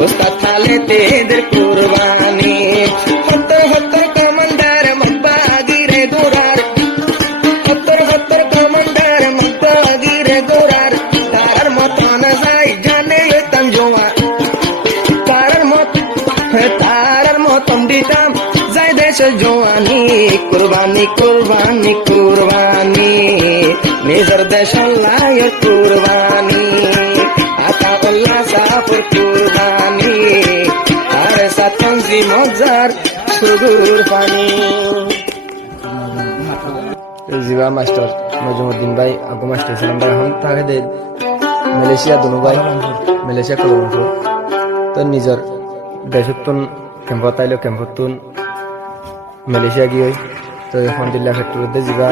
উস্তাদ খালেদের কুরবানি হত্তর হত্তর কমান্ডার মগবাগিরে গোরার হত্তর হত্তর কমান্ডার মগবাগিরে গোরার তার মতন যাই জানে তাম জোয়া তার মতন দিতাম যাই দেশ জোয়ানি কুরবানি কুরবানি কুরবানি নিজের দেশ লাই কুরবানি আতাউল্লাহ সাফর কুরবানি আর সাতঞ্জি মজার সুদূর পানি জিবা মাস্টার নজমুদ্দিন ভাই আবু মাস্টার সালাম ভাই এখন থাকে দে মালয়েশিয়া দুনো ভাই মালয়েশিয়া কুয়ালালামপুর তো নিজের দেশতুন ক্যাম্পত আইলো ক্যাম্পতুন মালয়েশিয়া গিয়ে তো এখন দিল্লা ফ্যাক্টরিতে জিবা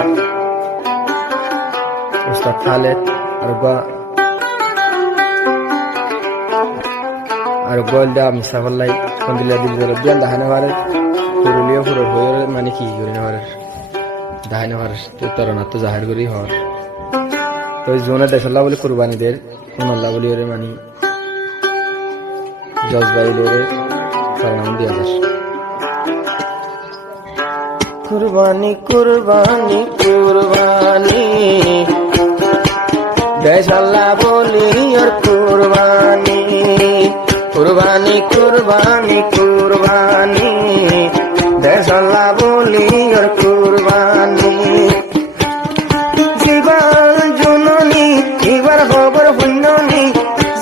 উস্তাদ খালেদ আর গোলদা মুস্তাফাল্লাই কন্দিলা দিল দিয়ান দাহানে পারে পুরুলিয়া পুরো হয়ে মানে কি করে না পারে দাহানে পারে তো তরনা তো জাহির করি হর তো জোনে দেশাল্লাহ বলে কুরবানি দের আল্লাহ বলি ওরে মানি জজবাইলে ফরমান দিয়া যাস কুরবানি কুরবানি কুরবানি দেশাল্লাহ বলি ওর কুরবানি কুরবানি কুরবানি কুরবানি দেশাল্লাহ বলি ওর কুরবানি জীবাল জননী এবার খবর পুণ্যনি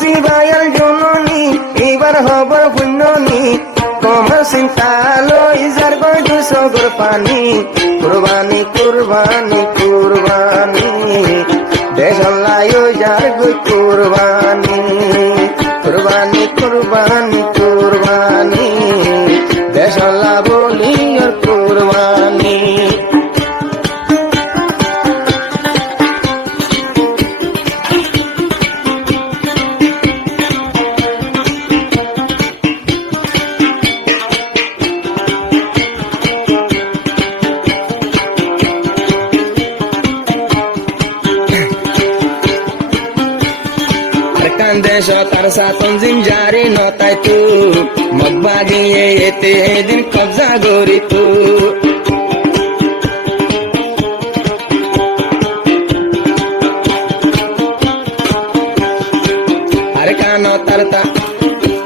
জীবায়াল জননী এবার খবর পুণ্যনি কমর চিন্তা লই যার গজু সগর পানি কুরবানি কুরবানি কুরবানি দেশাল্লাহ যার গই কুরবানি কুরবানি কুরবানি কুরবানি দেশাল্লাহ বলি আর কুরবানি দেশ তার সাতঞ্জিম জারি নতাই তু মগবাগিয়ে এতে দিন কবজা গরি তু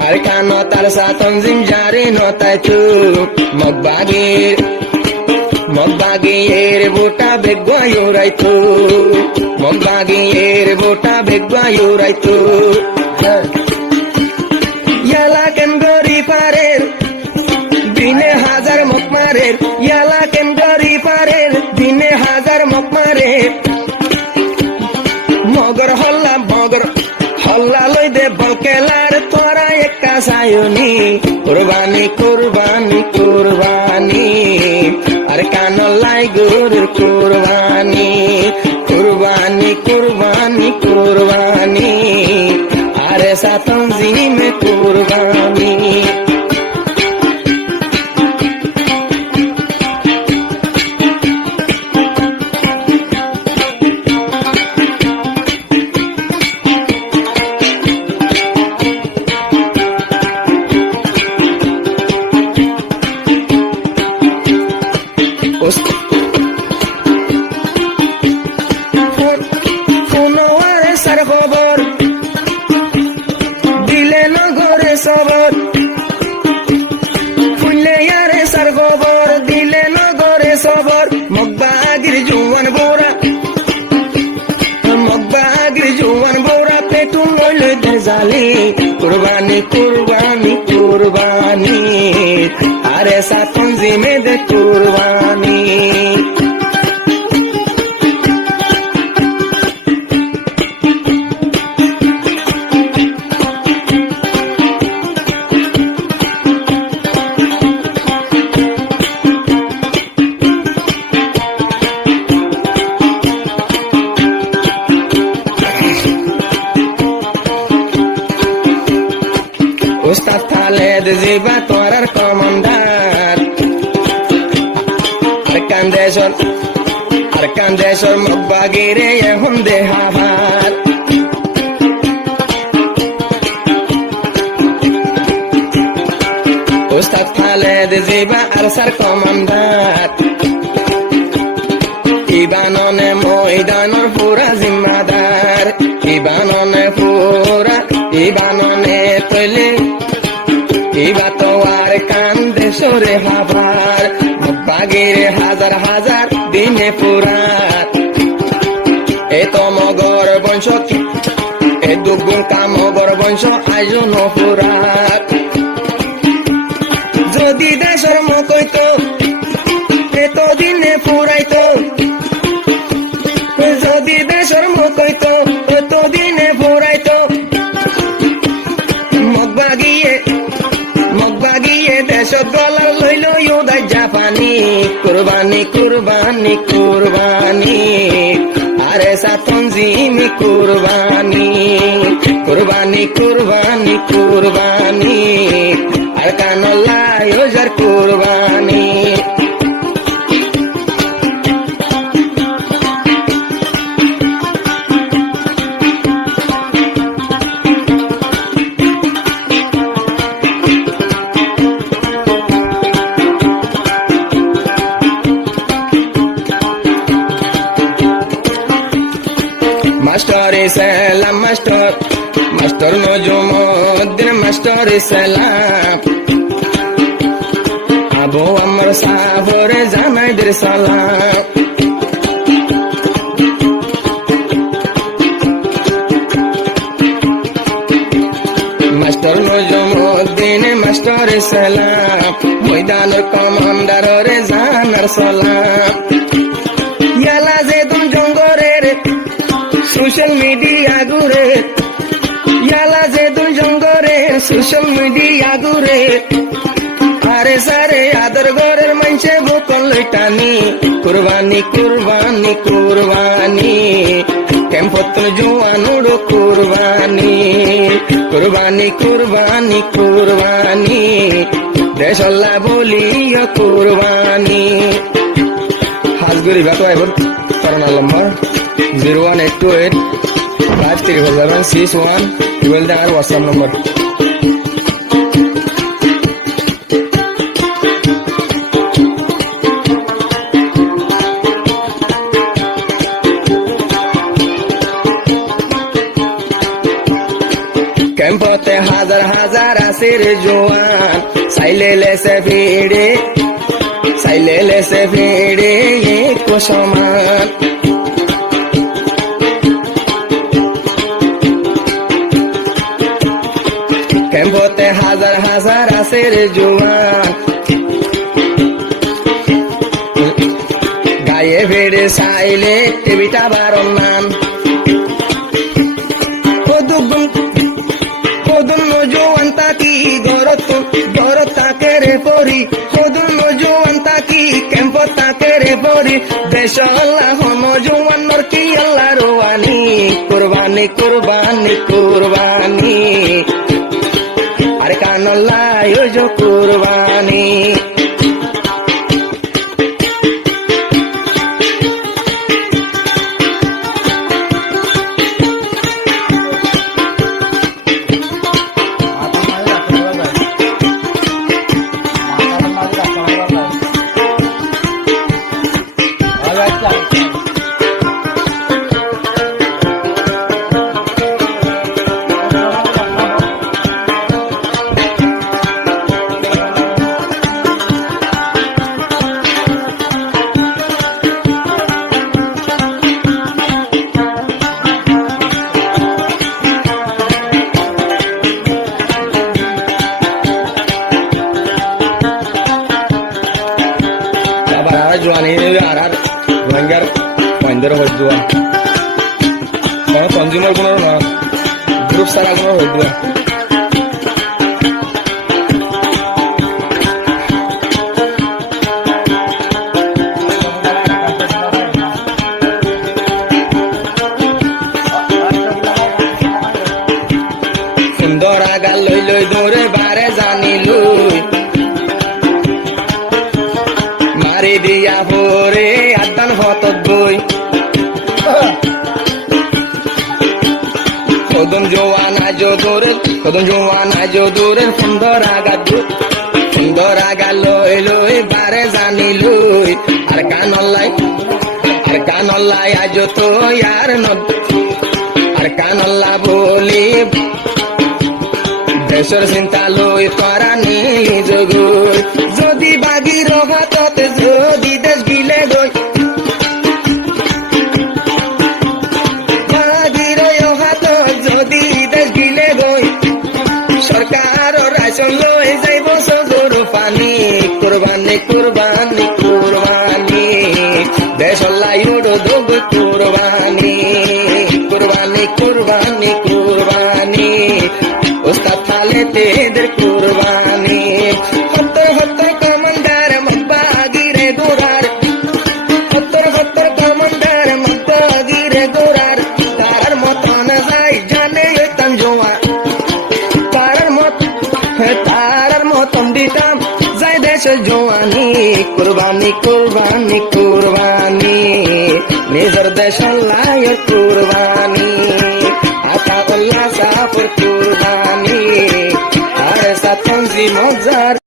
আর কানো তার সাতঞ্জিম জারি নতাই তু মগবাগিয়ের বোটা বেগুয়াইতো মগবাগিয়ের বোটা বেগুয়াইতো ইয়ালা কেন গরি পারের দিনে হাজার মকমারের ইয়ালা কেন গরি পারের দিনে হাজার মকমারের মগর হল্লা লই দে বকেলার তোরা একটা সায়নি কুরবানি কুরবানি কুরবানি আর কানলাই গরুর কুরবানি কুরবানি কুরবানি কুরবানি আরে সাতঞ্জিমে কুরবানি কুরবানি কুরবানি কুরবানি আরে সাতঞ্জিমে দে কুরবানি উস্তাদ খালেদ জিবা তোরার কমান্ডার আর কান্দেশ্বর মগবাগিরে এখন দেহাভার খালেদ জিবা আর স্যার কমান্ডার ইবাননে ময়দানর পুরা জিম্মাদার ইবাননে পুরা ইবাননে তৈলে ইবা তো আর কান্দে সরে হাবার বাগিরে হাজার হাজার দিনে পুরা এ তো মগর বংশ এ দুগুণ কামগর বংশ আয়োজন পুরাত যদি দেশের মতইত এতদিনে ফুরাইতো যদি দেশের মতইত এতদিনে ফুরাইতো মগবাগিয়ে দেশত গলার লইল ইউদাই জাপানি কুরবানি কুরবানি কুরবানি আরে সাতন জিমি কুরবানি কুরবানি কুরবানি কুরবানি আর কানল্লাই ওজার কুরবানি মাস্টার সালাম মাস্টার মাস্টার নজমুদ্দিন মাস্টার সালাম আবু আমর সাহরে জানাইদের সালাম মাস্টার নজমুদ্দিন মাস্টার সালাম ময়দানের কমান্ডারে জানার সালাম ইয়ালা যেদুন জঙ্গরের সোশ্যাল মিডিয়া ঘুরে ইয়ালা যেদুন জঙ্গরে সোশ্যাল মিডিয়া ঘুরে আরে সারে আদর ঘরের মাইনসে বোতল টানি কুরবানি কুরবানি কুরবানি কেমপত্র জোয়ানুর কুরবানি কুরবানি কুরবানি কুরবানি দেশল্লা বলিও কুরবানি হাজগুড়ি বাতো এবার করোনা নম্বর 01828 5361 ইমেল দেন আর হোয়াটসঅ্যাপ নম্বর ক্যাম্পতে হাজার হাজার আসির জোয়ান সাইলে লেসে ভিড়ে এক সমান ক্যাম্পতে হাজার হাজার আসির জোয়ান গায়ে ভিড়ে সাইলে টিভিটা বারণ নাম কদুন জোয়ান তাকি গরত তাকে রে পরি কদুন জোয়ান তাকি ক্যাম্প তাকে রে পরি দেশ আল্লাহ হম জোয়ান নর কি আল্লাহ রোয়ানি কুরবানি কুরবানি কুরবানি আর কানল্লাই ওজো কুরবানি জোয়ানি আর রোহিঙ্গার মহেন্দ্র হয়ে দেওয়া কোনো কনজিউমার কোনো না গ্রুপ সারা কোনো হয়ে দেওয়া সুন্দর আগা লই লই দৌড়ে বারে জানি লই মারি দিয়া ভরে আদান ভতত বই কদম জোয়ান আজো দূরে সুন্দর আগা সুন্দর আগা লই লই বারে জানি লই আর কানল্লাই আজ তো আর আর কানল্লা বলি দেশের চিন্তা লই তোরা নীলি জগুই যদি বাগির হাততে যদি দেশ গিলে গই বাগির হাত যদি দেশ গিলে গই সরকার রাইসন লই যাইব সগর পানি কুরবানি কুরবানি কুরবানি দেশলাই উড়ো দোগ কুরবানি কুরবানি কুরবানি কুরবানি উস্তাদ ফালে তেদের কুরবানি হত্তর হত্তর কমান্ডার মব্বাগিরে গোরার হত্তর কমান্ডার মব্বাগিরে গোরার তার মতন যাই জানে তান জোয়া তার মতন দিতাম যাই দেশ জোয়ানি কুরবানি কুরবানি কুরবানি নিজের দেশ লাই কুরবানি আতা উল্লাহ সাফর কুরবানি আর সাতঞ্জি মজার